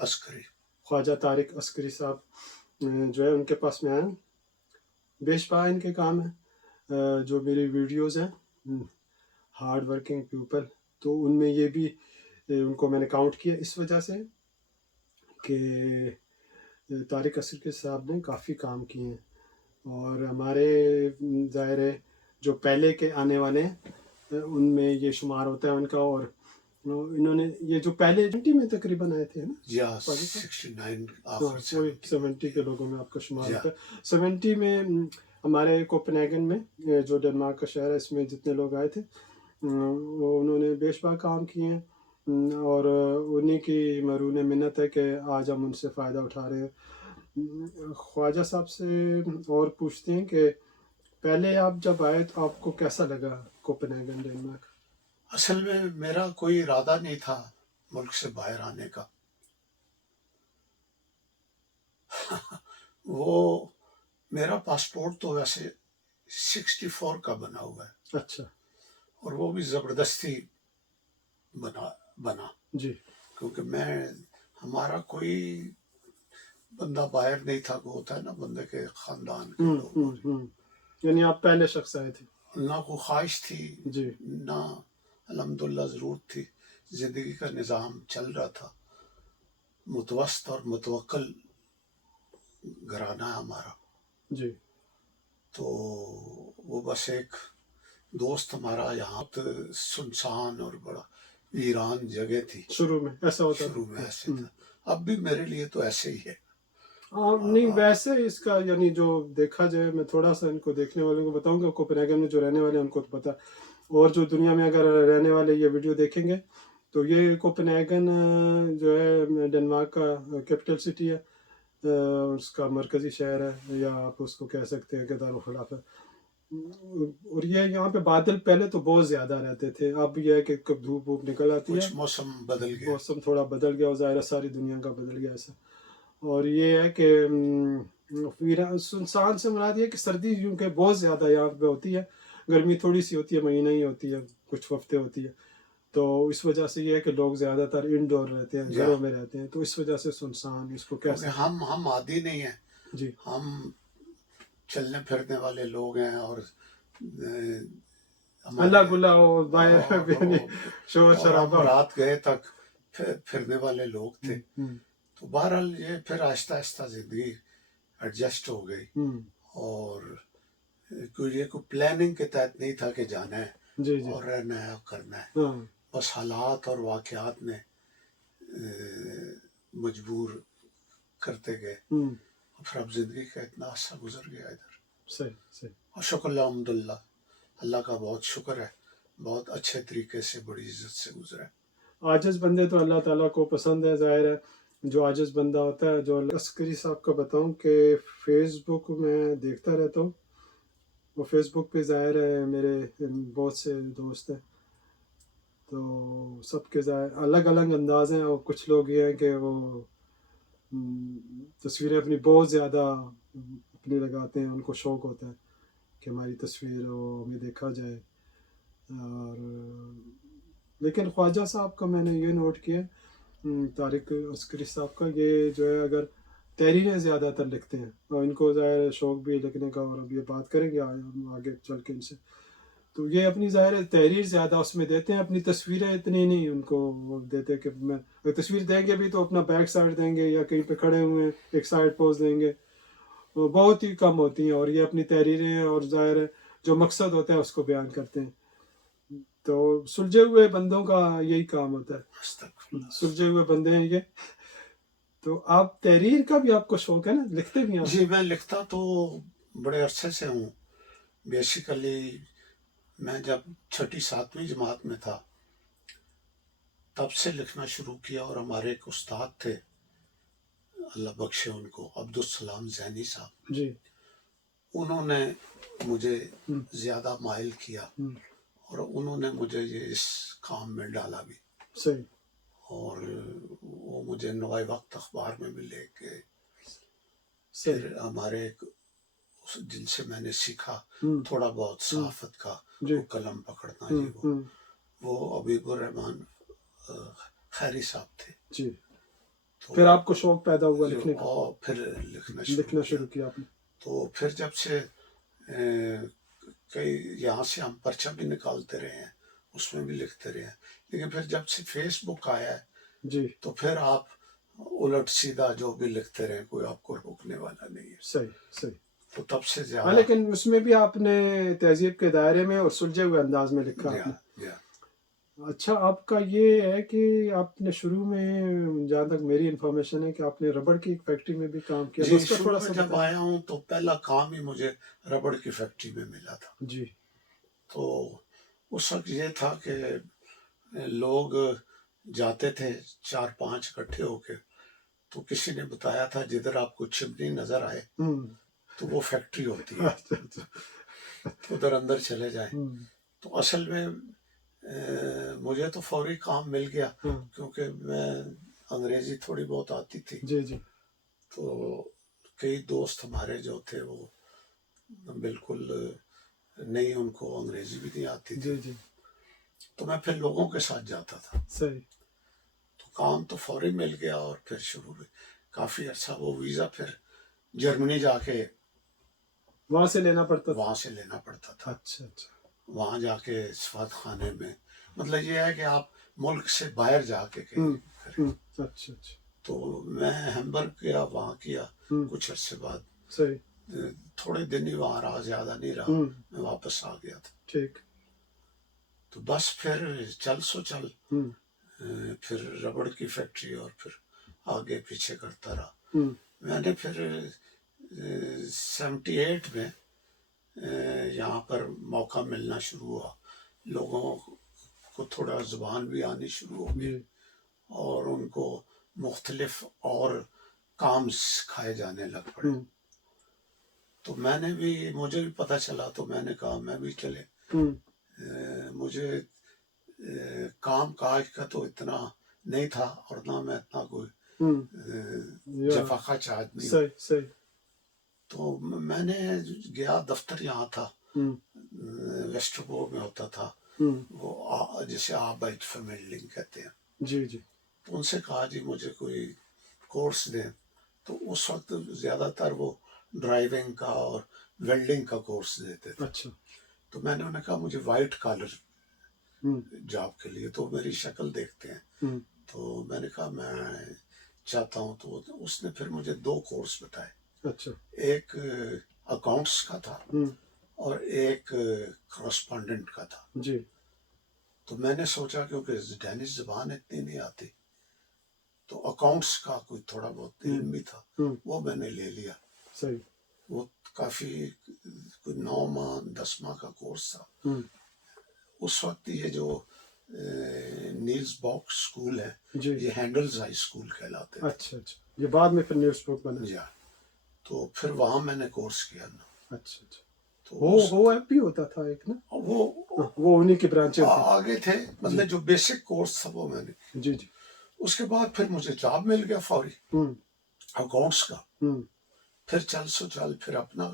عسکری. خواجہ طارق عسکری صاحب جو ہے ان کے پاس میں آئے. بیشبہ ان کے کام ہیں جو میری ویڈیوز ہیں ہارڈ ورکنگ پیپل، تو ان میں یہ بھی ان کو میں نے کاؤنٹ کیا اس وجہ سے کہ طارق عسکری صاحب نے کافی کام کیے ہیں. اور ہمارے ظاہر ہے جو پہلے کے آنے والے ہیں ان میں یہ شمار ہوتا ہے ان کا. اور انہوں نے یہ جو پہلے 70 میں تقریباً آئے تھے نا، یا 69 آخر وہی 70 کے لوگوں میں آپ کا شمار ہوتا یا ہے. 70 میں ہمارے کوپنہیگن میں جو ڈنمارک کا شہر ہے، اس میں جتنے لوگ آئے تھے وہ انہوں نے بیشبہ کام کیے ہیں. اور انہی کی مرہون منت ہے کہ آج ہم ان سے فائدہ اٹھا رہے ہیں. خواجہ صاحب سے اور پوچھتے ہیں کہ پہلے آپ جب آئے تو آپ کو کیسا لگا کوپنہیگن ڈنمارک؟ اصل میں میرا کوئی ارادہ نہیں تھا ملک سے باہر آنے کا. وہ میرا پاسپورٹ تو ویسے 64 کا بنا ہوا ہے. اچھا اور وہ بھی زبردستی بنا جی. کیونکہ ہمارا کوئی بندہ باہر نہیں تھا. وہ ہوتا ہے نا بندے کے خاندان کے لوگ، یعنی آپ پہلے شخص آئے تھے. نہ کوئی خواہش تھی جی نہ الحمدللہ ضرورت تھی. زندگی کا نظام چل رہا تھا. متوسط اور متوکل گھرانہ ہے ہمارا. جی تو وہ بس ایک دوست ہمارا یہاں سنسان اور بڑا ویران جگہ تھی. شروع میں ایسا ہوتا شروع میں ایسے تھا. اب بھی میرے لیے تو ایسے ہی ہے. نہیں ویسے اس کا یعنی جو دیکھا جائے، میں تھوڑا سا ان کو دیکھنے والوں کو بتاؤں گا، کوپنہیگن میں جو رہنے والے ہیں ان کو تو پتا، اور جو دنیا میں اگر رہنے والے یہ ویڈیو دیکھیں گے تو یہ کوپنہیگن جو ہے ڈنمارک کا کیپٹل سٹی ہے، اس کا مرکزی شہر ہے، یا آپ اس کو کہہ سکتے ہیں کہ دارالخلافہ. اور یہ یہاں پہ بادل پہلے تو بہت زیادہ رہتے تھے، اب یہ ہے کہ کب دھوپ ووپ نکل آتی ہے، کچھ موسم بدل گیا. موسم تھوڑا بدل گیا، اور ظاہر ساری دنیا کا بدل گیا ایسا. اور یہ ہے کہ سنسان سے مراد یہ ہے کہ سردی یوں کہ بہت زیادہ یہاں پہ ہوتی ہے، گرمی تھوڑی سی ہوتی ہے، مہینہ ہی ہوتی ہے، کچھ ہفتے ہوتی ہے. تو اس وجہ سے یہ ہے کہ لوگ زیادہ تر انڈور رہتے ہیں، گھروں میں رہتے ہیں، تو اس وجہ سے سنسان اس کو کیسے. ہم عادی نہیں ہیں. جی ہم چلنے پھرنے والے لوگ ہیں. اور اللہ گلا ہو باہر شور شرابہ. ہم رات گئے تک پھرنے والے لوگ تھے. تو بہرحال یہ پھر آہستہ آہستہ زندگی ایڈجسٹ ہو گئی. اور یہ کوئی پلاننگ کے تحت نہیں تھا کہ جانا ہے اور رہنا ہے اور کرنا ہے. بس حالات اور واقعات نے مجبور کرتے گئے. پھر اب زندگی کا اتنا عرصہ گزر گیا ادھر. صحیح. اور شکر الحمدللہ، اللہ کا بہت شکر ہے، بہت اچھے طریقے سے بڑی عزت سے گزرا ہے. عاجز بندے تو اللہ تعالیٰ کو پسند ہے، ظاہر ہے جو عاجز بندہ ہوتا ہے. جو عسکری صاحب کا بتاؤں کہ فیس بک میں دیکھتا رہتا ہوں، وہ فیس بک پہ ظاہر ہے میرے بہت سے دوست ہیں، تو سب کے ظاہر الگ الگ انداز ہیں. اور کچھ لوگ یہ ہیں کہ وہ تصویریں اپنی بہت زیادہ اپنی لگاتے ہیں، ان کو شوق ہوتا ہے کہ ہماری تصویر ہو، ہمیں دیکھا جائے. اور لیکن خواجہ صاحب کا میں نے یہ نوٹ کیا، طارق عسکری صاحب کا، یہ جو ہے اگر تحریریں زیادہ تر لکھتے ہیں، اور ان کو ظاہر شوق بھی لکھنے کا، اور اب یہ بات کریں گے ہم آگے چل کے ان سے، تو یہ اپنی ظاہر تحریر زیادہ اس میں دیتے ہیں. اپنی تصویریں اتنی نہیں ان کو دیتے کہ میں تصویر دیں گے بھی تو اپنا بیک سائڈ دیں گے، یا کہیں پہ کھڑے ہوئے ہیں ایک سائڈ پوز دیں گے، بہت ہی کم ہوتی ہیں. اور یہ اپنی تحریریں اور ظاہر جو مقصد ہوتا ہے اس کو بیان کرتے ہیں. تو سلجھے ہوئے بندوں کا یہی کام ہوتا ہے، سلجھے ہوئے بندے ہیں یہ. تو آپ تحریر کا بھی آپ کو شوق ہے نا، لکھتے بھی ہیں؟ جی میں لکھتا تو بڑے عرصے سے ہوں. بیسیکلی میں جب 6 7ویں جماعت میں تھا تب سے لکھنا شروع کیا. اور ہمارے ایک استاد تھے، اللہ بخشے ان کو، عبدالسلام زینی صاحب جی، انہوں نے مجھے زیادہ مائل کیا، اور انہوں نے مجھے یہ اس کام میں ڈالا بھی. صحیح. اور وہ مجھے نوائے وقت اخبار میں بھی لے کے، پھر ہمارے جن سے میں نے سیکھا تھوڑا بہت صحافت کا، وہ قلم پکڑنا، وہ حبیب الرحمان خیری صاحب تھے. جی. تو پھر آپ کو شوق پیدا ہوا لکھنے کا؟ اور پھر لکھنا لکھنا شروع کیا آپ نے؟ تو پھر جب سے کئی یہاں سے ہم پرچہ بھی نکالتے رہے ہیں، اس میں بھی لکھتے رہے ہیں، لیکن پھر جب سے فیس بک آیا ہے جی تو پھر آپ الٹ سیدھا جو بھی لکھتے رہے، کوئی آپ کو روکنے والا نہیں ہے. صحیح صحیح. تو تب سے ہاں زیادہ لیکن اس میں بھی آپ نے تہذیب کے دائرے میں اور سلجھے ہوئے انداز میں لکھا آپ نے. اچھا آپ کا یہ ہے کہ آپ نے شروع میں، جہاں تک میری انفارمیشن ہے، کہ آپ نے ربڑ کی ایک فیکٹری میں بھی کام کیا، جی اس کا شروع تھوڑا میں سا جب بتائیں. آیا ہوں تو پہلا کام ہی مجھے ربڑ کی فیکٹری میں ملا تھا. جی تو اس وقت یہ تھا کہ لوگ جاتے تھے 4-5 اکٹھے ہو کے، تو کسی نے بتایا تھا جدھر آپ کو چمنی نظر آئے تو وہ فیکٹری ہوتی ہے، تو ادھر اندر چلے جائیں. تو اصل میں مجھے تو فوری کام مل گیا کیونکہ میں انگریزی تھوڑی بہت آتی تھی. جی جی. تو کئی دوست ہمارے جو تھے وہ بالکل نہیں، ان کو انگریزی بھی نہیں آتی تھی. جی تو میں پھر لوگوں کے ساتھ جاتا تھا. صحیح. تو کام تو فوری مل گیا اور پھر شروع میں کافی عرصہ وہ ویزا پھر جرمنی جا کے وہاں سے لینا پڑتا تھا. وہاں سے لینا پڑتا تھا. اچھا اچھا. وہاں جا کے سفارت خانے میں، مطلب یہ ہے کہ آپ ملک سے باہر جا کے کہیں کریں. اچھا اچھا. تو میں ہیمبرگ گیا، وہاں کیا کچھ عرصے بعد. صحیح. تھوڑے دن ہی وہاں رہا، زیادہ نہیں رہا، میں واپس آ گیا تھا. ٹھیک. تو بس پھر چل سو چل، پھر ربڑ کی فیکٹری اور پھر آگے پیچھے کرتا رہا. میں نے پھر 78 میں یہاں پر موقع ملنا شروع ہوا، لوگوں کو تھوڑا زبان بھی آنی شروع ہو گئی اور ان کو مختلف اور کام سکھائے جانے لگ پڑے. تو میں نے بھی، مجھے بھی پتہ چلا تو میں نے کہا میں بھی چلے. مجھے کام کاج کا تو اتنا نہیں تھا اور نہ میں اتنا کوئی جفاقہ آدمی ہوں. صحیح. تو میں نے گیا، دفتر یہاں تھا ویسٹربورگ میں ہوتا تھا، وہ جسے آبائٹ فیملنگ کہتے ہیں. جی جی. تو ان سے کہا جی مجھے کوئی کورس دیں. تو اس وقت زیادہ تر وہ ڈرائیونگ کا اور ویلڈنگ کا کورس دیتے تھے. اچھا. تو میں نے انہیں کہا مجھے وائٹ کالر جاب کے لیے، تو میری شکل دیکھتے ہیں. تو میں نے کہا میں چاہتا ہوں. تو اس نے پھر مجھے 2 کورس بتائے. اچھا. ایک اکاؤنٹس کا تھا اور ایک کرسپونڈنٹ کا تھا. جی. تو میں نے سوچا کیونکہ ڈینش زبان اتنی نہیں آتی، تو اکاؤنٹس کا کوئی تھوڑا بہت علم بھی تھا، وہ میں نے لے لیا. صحیح. وہ کافی کوئی 9 ماہ 10 ماہ کا کورس تھا. اس وقت یہ جو نیلز باکس اسکول ہے، یہ ہینڈلز ہائی اسکول کہلاتے تھے. اچھا اچھا. یہ بعد میں پھر نیلز باکس بنا. جی. تو پھر وہاں میں نے کورس کیا نا. اچھا اچھا. وہ ایپ بھی ہوتا تھا ایک نا، وہ انہی کی برانچیں تھیں آگے تھے، مطلب جو بیسک کورس تھا وہ میں نے. جی جی. اس کے بعد پھر مجھے جاب مل گیا فوری اکاؤنٹس کا. پھر چل سو چل، پھر اپنا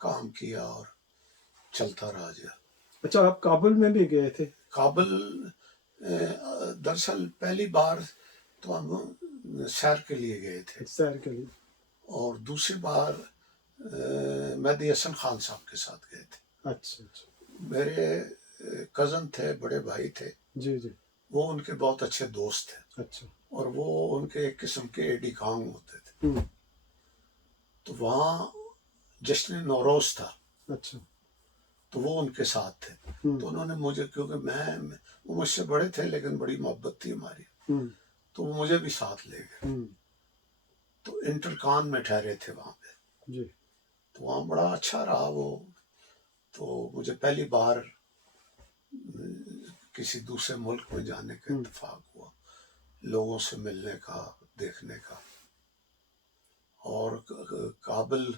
کام کیا اور چلتا رہا جا. اچھا آپ کابل میں بھی گئے تھے؟ کابل دراصل پہلی بار تو ہم سیر کے لیے گئے تھے، سیر کے لیے، اور دوسری بار مہدی حسن خان صاحب کے ساتھ گئے تھے. اچھا اچھا. میرے کزن تھے، بڑے بھائی تھے. جی جی. وہ ان کے بہت اچھے دوست تھے. اچھا. اور وہ ان کے ایک قسم کے ایڈی کانگ ہوتے تھے. تو وہاں جشن نوروز تھا. اچھا. تو وہ ان کے ساتھ تھے. تو انہوں نے مجھے، کیونکہ وہ مجھ سے بڑے تھے لیکن بڑی محبت تھی ہماری، تو وہ مجھے بھی ساتھ لے گئے. تو انٹرکان میں ٹھہرے تھے وہاں پہ. جی. تو وہاں بڑا اچھا رہا وہ. تو مجھے پہلی بار کسی دوسرے ملک میں جانے کا اتفاق ہوا، لوگوں سے ملنے کا، دیکھنے کا، اور کابل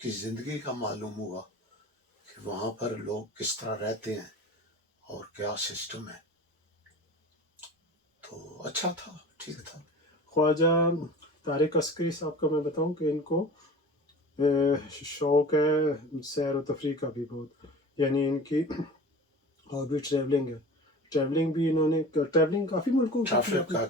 کی زندگی کا معلوم ہوا کہ وہاں پر لوگ کس طرح رہتے ہیں اور کیا سسٹم ہے. تو اچھا تھا، ٹھیک تھا. خواجہ طارق عسکری صاحب کا میں بتاؤں کہ ان کو شوق ہے سیر و تفریح کا بھی بہت، یعنی ان کی ہابی ٹریولنگ ہے. ٹریولنگ بھی انہوں نے، ٹریولنگ کافی ملکوں کی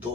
1-2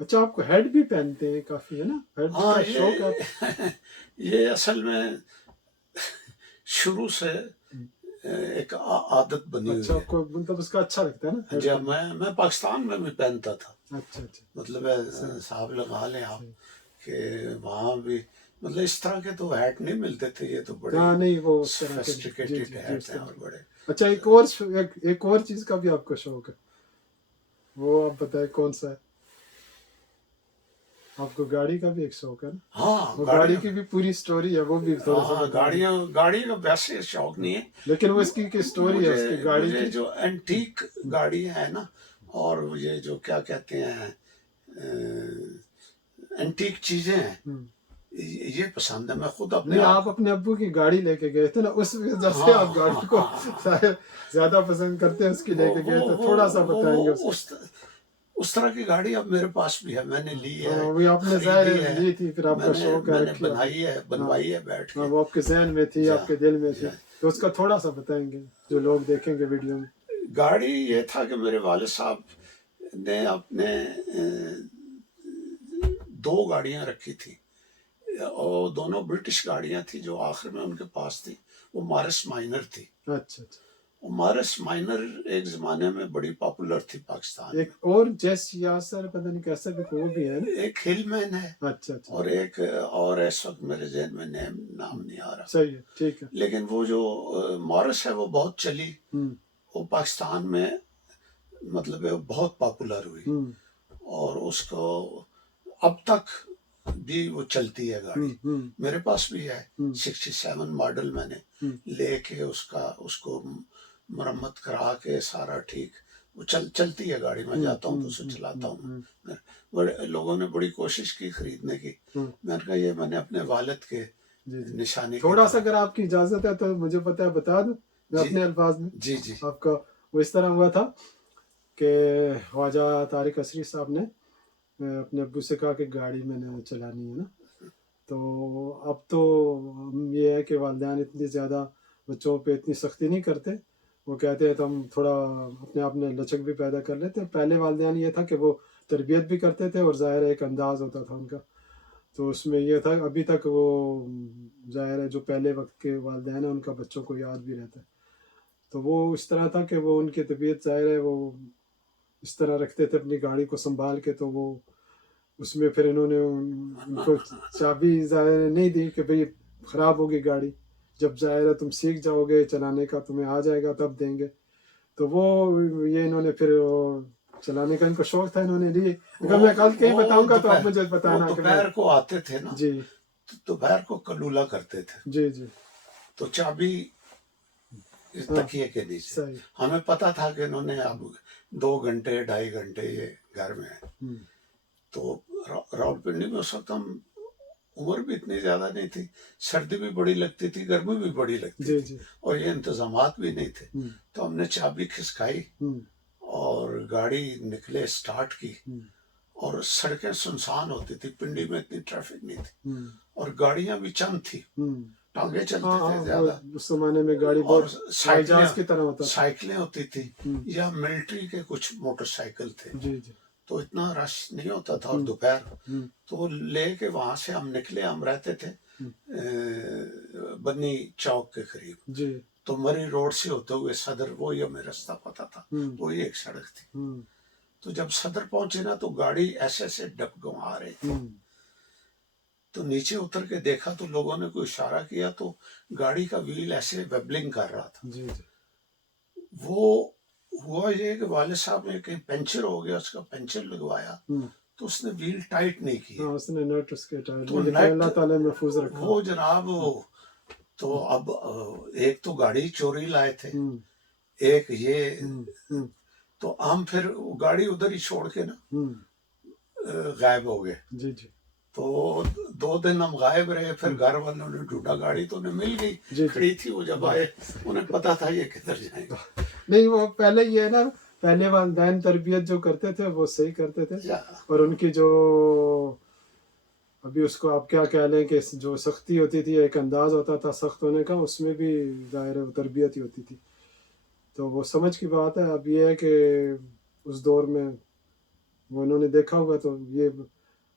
اچھا آپ کو ہیڈ بھی پہنتے ہیں کافی ہے نا، ہیڈ ہاں کا شوق ہے یہ اصل میں شروع سے ایک عادت بنی اچھا ہوئی آپ کو مطلب اس کا اچھا لگتا ہے نا ہے. ہیڈ جب پہننا؟ میں پاکستان میں بھی پہنتا تھا، اچھا اچھا مطلب صحیح صاحب لگا لیں آپ صحیح. کہ وہاں بھی مطلب اس طرح کے تو ہیٹ نہیں ملتے تھے، یہ تو بڑے ہاں نہیں وہ اس طرح کے جی سوفسٹیکیٹڈ جی جی ہیٹ اس ہیں طرح اور کے. بڑے. اچھا ایک اور چیز کا بھی آپ کو شوق ہے، وہ آپ بتائیں کون سا ہے؟ آپ کو گاڑی کا بھی ایک شوق ہے نا، ہاں وہ گاڑی گاڑیاں، کی بھی پوری سٹوری ہے، وہ بھی تھوڑا سا ہاں بتا دیں. گاڑی کا ویسے شوق نہیں ہے. لیکن وہ اس کی سٹوری ہے مجھے اس کی گاڑی مجھے کی. جو اینٹیک گاڑیاں ہیں نا، اور یہ جو کیا کہتے ہیں اینٹیک چیزیں ہیں، ہم. یہ پسند ہے. میں خود اپنے نہیں آپ آپ اپنے ابو کی گاڑی لے کے گئے تھے نا، اس وجہ سے ہاں آپ گاڑی کو ہاں زیادہ پسند کرتے ہیں، اس کی لے کے گئے تھے. تھوڑا سا بتائیں گے اس کا. اس طرح کی گاڑی اب میرے پاس بھی ہے، میں نے لی ہے، ہاں وہ آپ نے ظاہر خریدی ہے، لی تھی، پھر آپ کا شوق ہے میں نے رکھی آپ نے. بنائی ہے، ہاں بنوائی ہے بیٹھ ہاں کے. وہ آپ کے ذہن میں تھی، جا آپ کے دل میں تھی، جا تو اس کا تھوڑا سا بتائیں گے جو لوگ دیکھیں گے ویڈیو میں. گاڑی یہ تھا کہ میرے والد صاحب نے اپنے دو گاڑیاں رکھی تھی، اور دونوں برٹش گاڑیاں تھیں جو آخر میں ان کے پاس تھی. وہ مارس مائنر تھی. اچھا اچھا. مارس مائنر ایک زمانے میں بڑی پاپولر تھی پاکستان ایک میں. اور جیس یاسر پتہ نہیں کیسا بھی وہ بھی ہے نا. ایک ہل مین ہے، اچھا اچھا اور ایک اور اس وقت میرے ذہن میں نام نہیں آ رہا. صحیح ہے ٹھیک ہے. لیکن وہ جو مارس ہے وہ بہت چلی، ہم وہ پاکستان میں مطلب ہے بہت پاپولر ہوئی، ہم اور اس کو اب تک بھی وہ چلتی ہے گاڑی. ہم میرے پاس بھی ہے، ہم 67 ماڈل میں نے ہم لے کے اس کو مرمت کرا کے سارا ٹھیک، وہ چلتی ہے گاڑی. میں جاتا ہوں تو اسے چلاتا ہوں. بڑے لوگوں نے بڑی کوشش کی خریدنے کی. میں نے کہا یہ میں نے اپنے والد کے جی جی. نشانی کی تھوڑا سا طرح. اگر آپ کی اجازت ہے تو مجھے پتہ ہے بتا دوں میں جی اپنے الفاظ میں. جی جی آپ کا وہ اس طرح ہوا تھا کہ خواجہ طارق عصری صاحب نے اپنے ابو سے کہا کہ گاڑی میں نے چلانی ہے نا. تو اب تو ہم یہ ہے کہ والدین اتنی زیادہ بچوں پہ اتنی سختی نہیں کرتے، وہ کہتے ہیں تو ہم تھوڑا اپنے آپ میں لچک بھی پیدا کر لیتے. پہلے والدین یہ تھا کہ وہ تربیت بھی کرتے تھے، اور ظاہر ایک انداز ہوتا تھا ان کا، تو اس میں یہ تھا ابھی تک وہ ظاہر ہے جو پہلے وقت کے والدین ہیں ان کا بچوں کو یاد بھی رہتا ہے. تو وہ اس طرح تھا کہ وہ ان کی طبیعت ظاہر ہے وہ اس طرح رکھتے تھے اپنی گاڑی کو سنبھال کے، تو وہ اس میں پھر انہوں نے ان کو چابی ظاہر نہیں دی کہ بھئی خراب ہوگی گاڑی، جب ظاہر ہے تم سیکھ جاؤ گے چلانے کا، تمہیں آ جائے گا تب دیں گے. تو وہ یہ انہوں نے پھر چلانے کا ان کو شوق تھا، انہوں نے لیے. اگر میں کل کہیں بتاؤں گا تو آپ مجھے وہ بتانا کہ میں. دوپہر کو آتے تھے نا، جی دوپہر کو کلولہ کرتے تھے، جی جی تو چابی ہاں تکیے کے نیچے. صحیح. ہمیں پتا تھا کہ انہوں نے اب 2 گھنٹے 2.5 گھنٹے یہ گھر میں ہے. ہم تو راولپنڈی میں اس وقت ہم عمر بھی اتنی زیادہ نہیں تھی، سردی بھی بڑی لگتی تھی، گرمی بھی بڑی لگتی جی تھی، جی اور یہ انتظامات بھی نہیں تھے. ہم تو ہم نے چابی کھسکائی ہم اور گاڑی نکلے اسٹارٹ کی، ہم اور سڑکیں سنسان ہوتی تھی، پنڈی میں اتنی ٹریفک نہیں تھی، ہم اور گاڑیاں بھی چند تھی، ہم ٹانگے ہاں چلتے تھے ہاں وہ زیادہ، اس زمانے میں گاڑی اور بہت ہوائی جہاز کی طرح ہوتا تھا. سائیکلیں ہوتی تھی، ہم یا ملٹری کے کچھ موٹر سائیکل تھے. جی جی تو اتنا رش نہیں ہوتا تھا. اور ہم دوپہر ہم تو لے کے وہاں سے ہم نکلے. ہم رہتے تھے ہم بنی چوک کے قریب، جی تو مری روڈ سے ہوتے ہوئے صدر، وہی ہمیں رستہ پتا تھا، ہم وہی ایک سڑک تھی. ہم تو جب صدر پہنچے نا تو گاڑی ایسے ایسے ڈب گما رہی تھی. ہم تو نیچے اتر کے دیکھا تو لوگوں نے کوئی اشارہ کیا، تو گاڑی کا ویل ایسے ویبلنگ کر رہا تھا. جی جی وہ ہوا یہ کہ والد صاحب نے کہیں پنچر ہو گیا، اس کا پنچر لگوایا، ہم تو اس نے ویل ٹائٹ نہیں کیا. ہاں اس نے نیٹ اس کے ٹائر تو لیکن نیٹ اللہ تعالیٰ نے محفوظ رکھا. وہ جناب تو اب ایک تو گاڑی چوری لائے تھے، ہم ایک یہ، ہم ہم تو ہم پھر گاڑی ادھر ہی چھوڑ کے نا ہم غائب ہو گئے. جی جی تو 2 دن ہم غائب رہے. پھر گھر والوں نے ڈھونڈا، گاڑی تو انہیں مل گئی، جی کھڑی تھی. وہ جب آئے انہیں پتا تھا یہ کدھر جائیں گے. نہیں وہ پہلے یہ ہے نا، پہلے والدین تربیت جو کرتے تھے وہ صحیح کرتے تھے، اور ان کی جو ابھی اس کو آپ کیا کہہ لیں کہ جو سختی ہوتی تھی، ایک انداز ہوتا تھا سخت ہونے کا، اس میں بھی ظاہر ہے وہ تربیت ہی ہوتی تھی. تو وہ سمجھ کی بات ہے. اب یہ ہے کہ اس دور میں وہ انہوں نے دیکھا ہوا تو یہ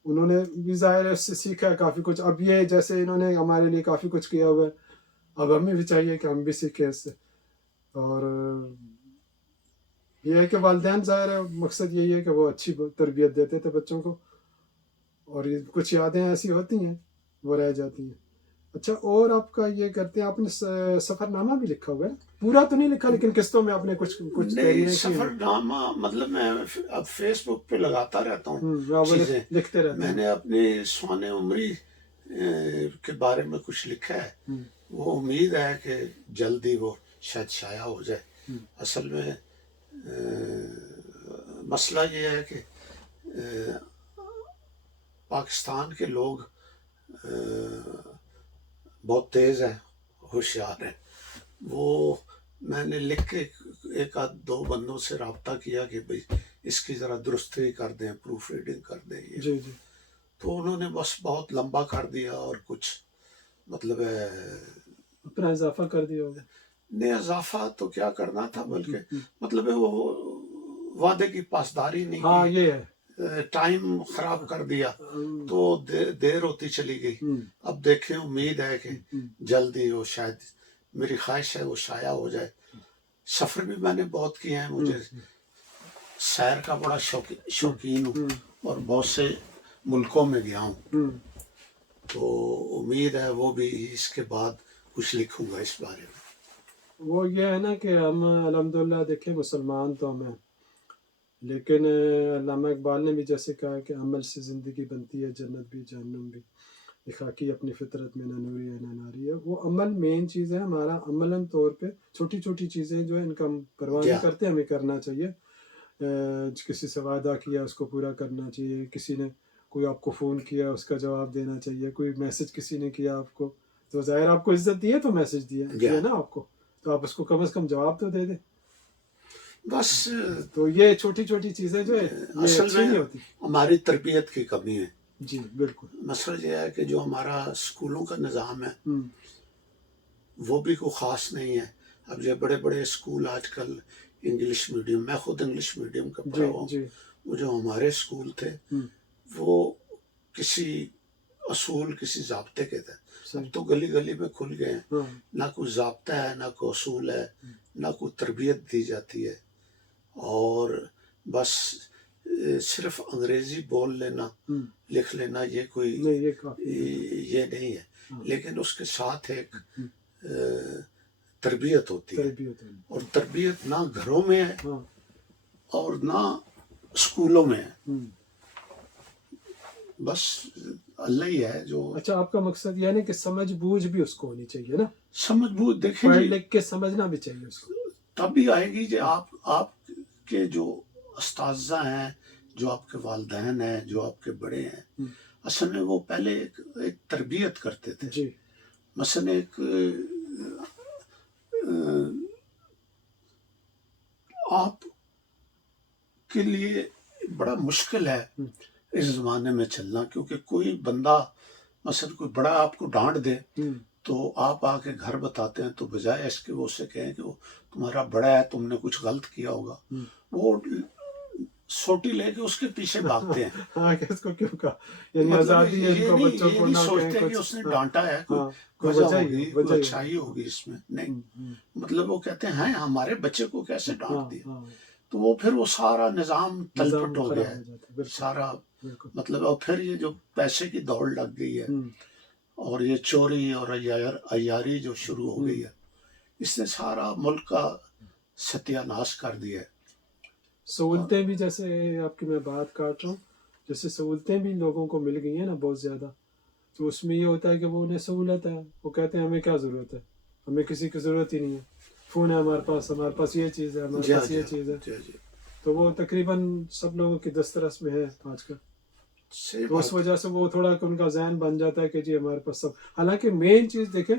انہوں نے بھی ظاہر ہے اس سے سیکھا ہے کافی کچھ. اب یہ جیسے انہوں نے ہمارے لیے کافی کچھ کیا ہوا ہے, اب ہمیں بھی چاہیے کہ ہم بھی سیکھیں اس سے. اور یہ ہے کہ والدین ظاہر ہے مقصد یہی ہے کہ وہ اچھی تربیت دیتے تھے بچوں کو, اور یہ کچھ یادیں ایسی ہوتی ہیں وہ رہ جاتی ہیں. اچھا, اور آپ کا یہ کرتے ہیں, آپ نے سفر نامہ بھی لکھا ہوا ہے, پورا تو نہیں لکھا لیکن قسطوں میں آپ نے کچھ نہیں تحریریں کی سفر ہیں. نامہ مطلب میں اب فیس بک پہ لگاتا رہتا ہوں آپ وہ چیزیں. لکھتے رہتے میں ہیں. نے اپنی سوانح عمری کے بارے میں کچھ لکھا ہے, وہ امید ہے کہ جلدی وہ شاید شائع ہو جائے. اصل میں مسئلہ یہ ہے کہ پاکستان کے لوگ بہت تیز ہیں, ہوشیار ہیں. وہ میں نے لکھ کے ایک آدھ دو بندوں سے رابطہ کیا کہ بھئی اس کی ذرا درستی کر دیں, پروف ریڈنگ کر دیں یہ. جی جی. تو انہوں نے بس بہت لمبا کر دیا اور کچھ مطلب اپنا اضافہ کر دیا ہوگا. نے اضافہ تو کیا کرنا تھا, بلکہ مطلب وہ وعدے کی پاسداری نہیں ہاں کی, یہ ہے. ٹائم خراب کر دیا تو دیر ہوتی چلی گئی. اب دیکھیں, امید ہے کہ جلدی وہ شاید, میری خواہش ہے وہ شائع ہو جائے. سفر بھی میں نے بہت کیے ہیں, مجھے سیر کا بڑا شوقین ہوں اور بہت سے ملکوں میں گیا ہوں. تو امید ہے وہ بھی اس کے بعد کچھ لکھوں گا اس بارے میں. وہ یہ ہے نا کہ ہم الحمدللہ دیکھیں مسلمان تو ہم ہیں, لیکن علامہ اقبال نے بھی جیسے کہا کہ عمل سے زندگی بنتی ہے, جنت بھی جہنم بھی, خاکی اپنی فطرت میں نہ نوری ہے نہ ناری ہے. وہ عمل مین چیز ہے ہمارا. عملاً طور پہ چھوٹی چھوٹی چیزیں جو ہیں ان کا ہم پرواہ نہیں کرتے, ہمیں کرنا چاہیے. کسی سے وعدہ کیا اس کو پورا کرنا چاہیے, کسی نے کوئی آپ کو فون کیا اس کا جواب دینا چاہیے, کوئی میسج کسی نے کیا آپ کو تو ظاہر آپ کو عزت دی ہے تو میسج دیا نا آپ کو, تو آپ اس کو کم از کم جواب تو دے دیں. بس تو یہ چھوٹی چھوٹی چیزیں جو ہے یہ اصل اچھی میں نہیں ہوتی. ہماری تربیت کی کمی ہے. جی بالکل. مسئلہ یہ ہے کہ جو ہمارا اسکولوں کا نظام ہے وہ بھی کوئی خاص نہیں ہے. اب یہ بڑے بڑے اسکول آج کل انگلش میڈیم, میں خود انگلش میڈیم کا پڑھا ہوا ہوں. وہ جو ہمارے اسکول تھے وہ کسی اصول, کسی ضابطے کے تھے. اب تو گلی گلی میں کھل گئے ہیں, نہ کوئی ضابطہ ہے, نہ کوئی اصول ہے, نہ کوئی تربیت دی جاتی ہے. اور بس صرف انگریزی بول لینا, لکھ لینا, یہ کوئی یہ نہیں ہے. لیکن اس کے ساتھ ایک تربیت ہوتی ہے, اور تربیت نہ گھروں میں ہے اور نہ اسکولوں میں ہے. بس اللہ ہی ہے جو. اچھا, آپ کا مقصد یہ ہے کہ سمجھ بوجھ بھی اس کو ہونی چاہیے نا, سمجھ بوجھ دیکھیں پڑھ لکھ کے سمجھنا بھی چاہیے اس کو, تبھی آئے گی کہ آپ کے جو اساتذہ ہیں, جو آپ کے والدین ہیں, جو آپ کے بڑے ہیں, اصل میں وہ پہلے ایک تربیت کرتے تھے. جی. مثلا ایک آپ کے لیے بڑا مشکل ہے اس زمانے میں چلنا, کیونکہ کوئی بندہ مثلا کوئی بڑا آپ کو ڈانٹ دے تو آپ آ کے گھر بتاتے ہیں, تو بجائے اس کے وہ اسے کہیں کہ وہ تمہارا بڑا ہے, تم نے کچھ غلط کیا ہوگا, وہ سوٹی لے کے اس کے پیچھے بھاگتے ہیں. ہاں کہ اس کو کیوں کہا, یعنی آزادی ہے ان کو بچوں کو نہ سوچتے کہ اس نے ڈانٹا ہے, کوئی وجہ ہوگی, کوئی اچھائی ہوگی اس میں. نہیں, مطلب وہ کہتے ہیں ہمارے بچے کو کیسے ڈانٹ دیا, تو وہ پھر وہ سارا نظام تلپٹ ہو گیا ہے سارا. مطلب اور پھر یہ جو پیسے کی دوڑ لگ گئی ہے, اور یہ چوری اور عیاری جو شروع ہو گئی ہے, اس نے سارا ملک کا ستیہ ناش کر دیا ہے. سہولتیں بھی, جیسے آپ کی میں بات کاٹ رہا ہوں, جیسے سہولتیں بھی لوگوں کو مل گئی ہیں نا بہت زیادہ, تو اس میں یہ ہوتا ہے کہ وہ انہیں سہولت ہے, وہ کہتے ہیں ہمیں کیا ضرورت ہے, ہمیں کسی کی ضرورت ہی نہیں ہے, فون ہے ہمارے پاس یہ چیز ہے, ہمارے پاس یہ چیز ہے, تو وہ تقریباً سب لوگوں کی دسترس میں ہے آج کل. تو اس وجہ سے وہ تھوڑا ان کا ذہن بن جاتا ہے کہ جی ہمارے پاس سب. حالانکہ مین چیز دیکھیں,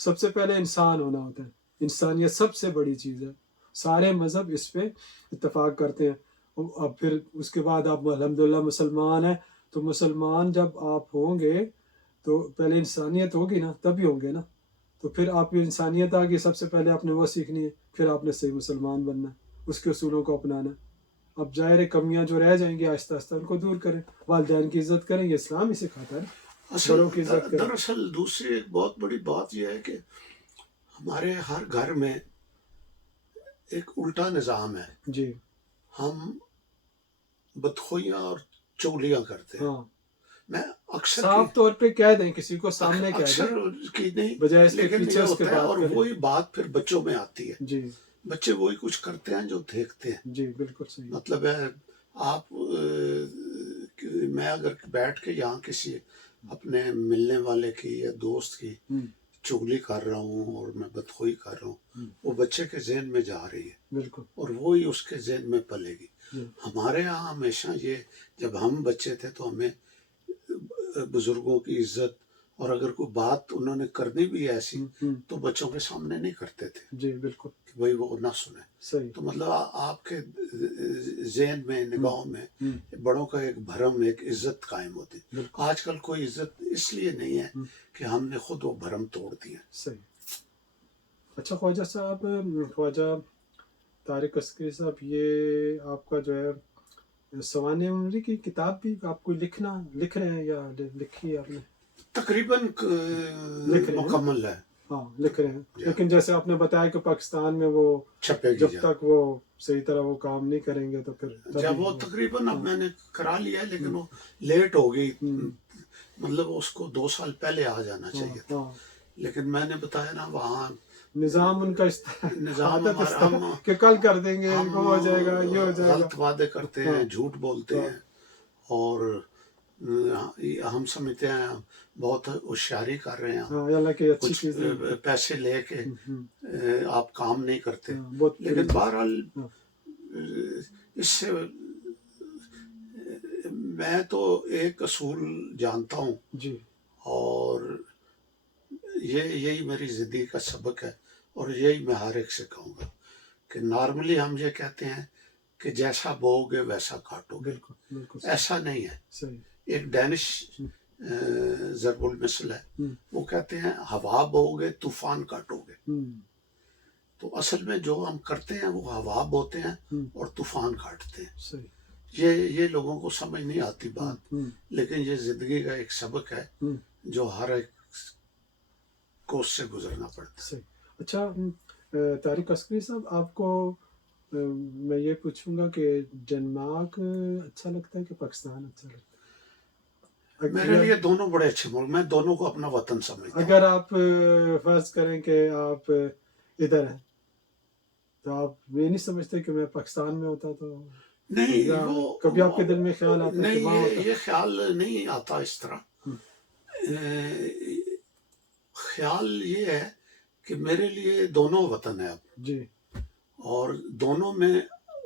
سب سے پہلے انسان ہونا ہوتا ہے, انسانیت سب سے بڑی چیز ہے. سارے مذہب اس پہ اتفاق کرتے ہیں. اب پھر اس کے بعد آپ الحمدللہ مسلمان ہیں, تو مسلمان جب آپ ہوں گے تو پہلے انسانیت ہوگی نا, تبھی ہوں گے نا. تو پھر آپ کی انسانیت آ گئی, سب سے پہلے آپ نے وہ سیکھنی ہے, پھر آپ نے صحیح مسلمان بننا ہے, اس کے اصولوں کو اپنانا ہے. اب ظاہر کمیاں جو رہ جائیں گی آہستہ آہستہ ان کو دور کریں، والدین کی عزت کریں، یہ اسلام ہی سکھاتا ہے، بڑوں کی عزت کریں. دراصل دوسری ایک بہت بڑی بات یہ ہے کہ ہمارے ہر گھر میں ایک الٹا نظام ہے. جی ہم بدخوئیاں اور چغلیاں کرتے ہیں. ہاں، میں اکثر صاف طور پہ کہہ دیں، کسی کو سامنے کہہ اکثر دیں، کی نہیں، بجائے اس کے لیکن پیچھے یہ اس کے ہوتا ہے بات اور کریں. وہی بات پھر بچوں میں آتی ہے. جی بچے وہی کچھ کرتے ہیں جو دیکھتے ہیں. جی بالکل صحیح. مطلب ہے آپ میں اگر بیٹھ کے یہاں کسی اپنے ملنے والے کی یا دوست کی چغلی کر رہا ہوں اور میں بدخوئی کر رہا ہوں، وہ بچے کے ذہن میں جا رہی ہے بالکل. اور وہی اس کے ذہن میں پلے گی. جی ہمارے یہاں ہمیشہ یہ، جب ہم بچے تھے تو ہمیں بزرگوں کی عزت، اور اگر کوئی بات انہوں نے کرنی بھی ایسی تو بچوں کے سامنے نہیں کرتے تھے جی بالکل کہ بھائی وہ نہ سنیں. صحیح. تو مطلب آپ کے ذہن میں، نگاہوں میں بڑوں کا ایک بھرم، ایک عزت قائم ہوتی. بالکل آج کل کوئی عزت اس لیے نہیں ہے کہ ہم نے خود وہ بھرم توڑ دیا. صحیح. اچھا خواجہ صاحب، خواجہ طارق عسکری صاحب، یہ آپ کا جو ہے سوانح عمری کی کتاب بھی آپ کو لکھ رہے ہیں یا لکھی ہے آپ نے؟ تقریباً لکھ رہے ہیں. مکمل ہے. ہاں لکھ رہے ہیں، لیکن جیسے آپ نے بتایا کہ پاکستان میں وہ چھپے گی جب تک وہ صحیح طرح وہ کام نہیں کریں گے تو پھر جب وہ تقریباً اب میں نے کرا لیا ہے، لیکن وہ لیٹ ہو گئی. مطلب اس کو 2 سال پہلے آ جانا چاہیے تھا. لیکن میں نے بتایا نا، وہاں نظام ان کا اس نظام عادت اس ہمارا، طرح کہ کل کر دیں گے، ہم وہ ہو جائے گا، یہ ہو جائے گا. غلط وعدے کرتے ہیں، جھوٹ بولتے ہیں، اور ہم سمجھتے ہیں بہت ہوشیاری کر رہے ہیں، حالانکہ اچھی کچھ چیز نہیں. پیسے لے کے آپ کام نہیں کرتے. بہت لیکن بہرحال اس سے میں تو ایک اصول جانتا ہوں، جی اور یہی میری زندگی کا سبق ہے، اور یہی میں ہر ایک سے کہوں گا کہ نارملی ہم یہ کہتے ہیں کہ جیسا بو گے ویسا کاٹو گے. بالکل بالکل ایسا نہیں ہے. صحیح. ایک ڈینش ضرب المثل ہے، وہ کہتے ہیں ہوا بو گے طوفان کاٹو گے. تو اصل میں جو ہم کرتے ہیں وہ ہوا بوتے ہیں اور طوفان کاٹتے ہیں. صحیح. یہ لوگوں کو سمجھ نہیں آتی بات، لیکن یہ زندگی کا ایک سبق ہے جو ہر ایک کو اس سے گزرنا پڑتا ہے. صحیح. اچھا طارق عسکری صاحب، آپ کو میں یہ پوچھوں گا کہ ڈنمارک اچھا لگتا ہے کہ پاکستان اچھا لگتا ہے؟ میرے لیے دونوں بڑے اچھے ملک، میں دونوں کو اپنا وطن سمجھتا ہوں. اگر آپ فرض کریں کہ آپ ادھر ہیں تو آپ یہ نہیں سمجھتے کہ میں پاکستان میں ہوتا تو؟ نہیں، وہ کبھی آپ کے دل میں خیال آتا ہے کہ نہیں، وہاں ہوتا؟ یہ خیال نہیں آتا اس طرح. خیال یہ ہے کہ میرے لیے دونوں وطن ہیں اب، جی، اور دونوں میں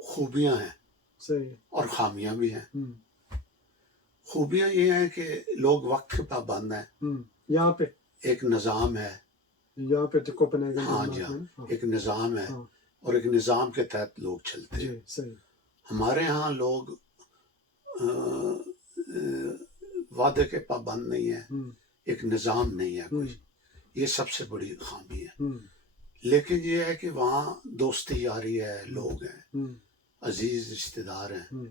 خوبیاں ہیں صحیح. اور خامیاں بھی ہیں. خوبیاں یہ ہیں کہ لوگ وقت کے پابند ہیں، یہاں پہ ایک نظام ہے. یہاں پہ کوپن ہاں جی ہاں، ایک نظام ہے اور ایک نظام کے تحت لوگ چلتے ہیں. جی صحیح. ہمارے ہاں لوگ وعدے کے پابند نہیں ہیں، ایک نظام نہیں ہے کوئی. یہ سب سے بڑی خامی ہے. لیکن یہ ہے کہ وہاں دوستی یاری ہے، لوگ ہیں، عزیز رشتہ دار ہیں،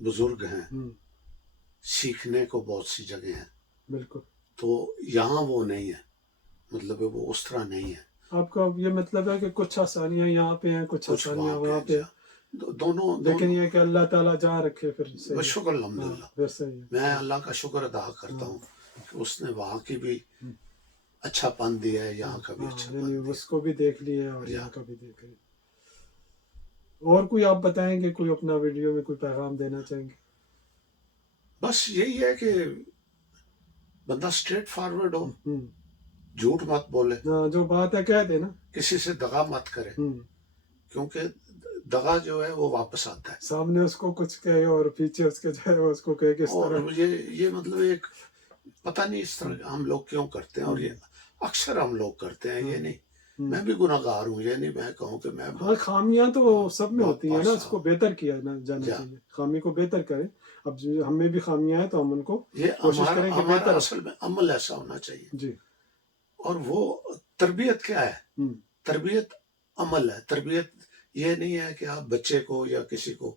بزرگ ہیں، سیکھنے کو بہت سی جگہ ہیں. بالکل. تو یہاں وہ نہیں ہے، مطلب وہ اس طرح نہیں ہے. آپ کا یہ مطلب ہے کہ کچھ آسانیاں یہاں پہ ہیں، کچھ آسانیاں وہاں پہ ہیں. دونوں، لیکن یہ کہ اللہ تعالیٰ جہاں رکھے پھر صحیح. شکر الحمدللہ، پھر صحیح ہے. میں اللہ کا شکر ادا کرتا ہوں کہ اس نے وہاں کی بھی اچھا پن دیا ہے، یہاں کا بھی اچھا پن یعنی دیا. اس کو بھی دیکھ لیے اور یہاں کا بھی دیکھ لیے. اور کوئی آپ بتائیں گے، کوئی اپنا ویڈیو میں کوئی پیغام دینا چاہیں گے؟ بس یہی ہے کہ بندہ اسٹریٹ فارورڈ ہو، جھوٹ مت بولے، جو بات ہے کہہ دے نا، کسی سے دغا مت کرے، کیونکہ دغا جو ہے وہ واپس آتا ہے. سامنے اس کو کچھ کہے اور پیچھے اس کے جو ہے اس کو کہے کہ اس طرح. اور یہ مطلب ایک پتہ نہیں اس طرح ہم لوگ کیوں کرتے ہیں، اور یہ اکثر ہم لوگ کرتے ہیں. یہ نہیں، میں بھی گناہ گار ہوں، یہ نہیں میں کہوں کہ میں خامیاں تو سب میں ہوتی ہیں نا، اس کو بہتر کیا جانا چاہیے، خامی کو بہتر کریں. اب ہم میں بھی خامیاں ہیں تو ہم ان کو کوشش کریں کہ ہمارا بہتر. اصل میں عمل ایسا ہونا چاہیے. جی. اور وہ تربیت کیا ہے؟ تربیت عمل ہے. تربیت یہ نہیں ہے کہ آپ بچے کو یا کسی کو